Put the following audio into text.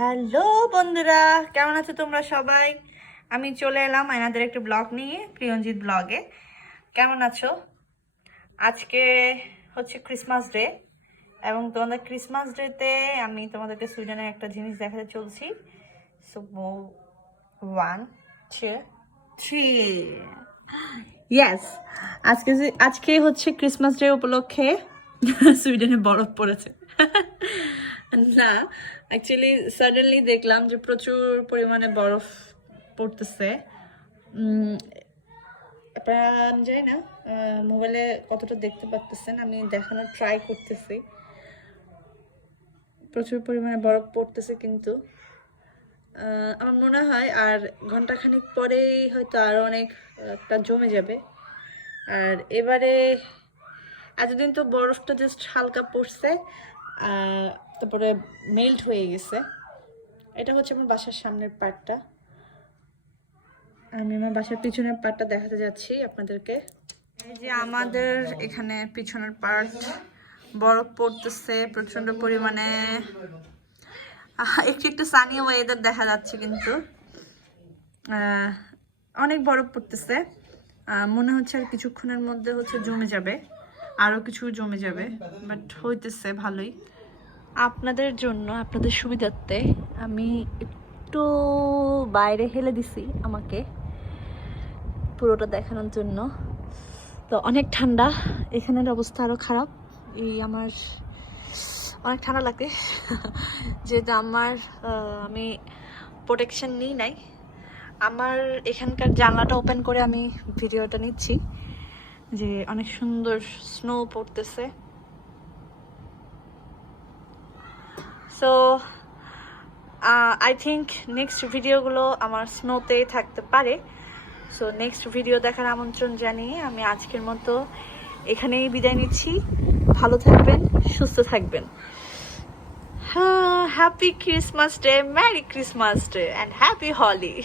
Hello বন্ধুরা, কেমন আছো তোমরা সবাই? আমি চলে এলাম আয়নাদের একটি ব্লগ নিয়ে, প্রিয়ঞ্জিত ব্লগে। কেমন আছো? আজকে হচ্ছে ক্রিসমাস ডে এবং তোমাদের ক্রিসমাস ডেতে আমি তোমাদেরকে সুইডেনের একটা জিনিস দেখাতে চলছি। সো 1 2 3 ইয়েস, আজকে হচ্ছে ক্রিসমাস ডে উপলক্ষে সুইডেনে বরফ পড়েছে। না, অ্যাকচুয়ালি সাডেনলি দেখলাম যে প্রচুর পরিমাণে বরফ পড়তেছে। আপনারা আমি জানি না মোবাইলে কতটা দেখতে পাচ্ছেন, আমি দেখানোর ট্রাই করতেছি। প্রচুর পরিমাণে বরফ পড়তেছে, কিন্তু আমার মনে হয় আর ঘন্টাখানিক পরেই হয়তো আরও অনেকটা জমে যাবে। আর এবারে এতদিন তো বরফটা জাস্ট হালকা পড়ছে, তারপরে মেল্ট হয়ে গেছে। এটা হচ্ছে আমার বাসার সামনের পার্টটা, আমি আমার বাসার পিছনের পার্টটা দেখাতে যাচ্ছি আপনাদেরকে। এই যে আমাদের এখানে পিছনের পার্ট, বরফ পড়তেছে প্রচন্ড পরিমাণে। একটু একটু সানি ওয়েদার দেখা যাচ্ছে, কিন্তু অনেক বরফ পড়তেছে। মনে হচ্ছে আর কিছুক্ষণের মধ্যে হচ্ছে জমে যাবে, আরও কিছু জমে যাবে, বাট হইতেছে ভালোই। আপনাদের জন্য, আপনাদের সুবিধার্থে আমি একটু বাইরে হেলে দিছি আমাকে পুরোটা দেখানোর জন্য। তো অনেক ঠান্ডা, এখানের অবস্থা আরও খারাপ। এই আমার অনেক ঠান্ডা লাগে যেহেতু আমি প্রোটেকশন নিই নাই। আমার এখানকার জানলাটা ওপেন করে আমি ভিডিওটা নিচ্ছি, যে অনেক সুন্দর স্নো পড়তেছে। সো আই থিঙ্ক নেক্সট ভিডিওগুলো আমার স্নোতেই থাকতে পারে। সো নেক্সট ভিডিও দেখার আমন্ত্রণ জানিয়ে আমি আজকের মতো এখানেই বিদায় নিচ্ছি। ভালো থাকবেন, সুস্থ থাকবেন। Happy Christmas day, merry Christmas day and happy Holi.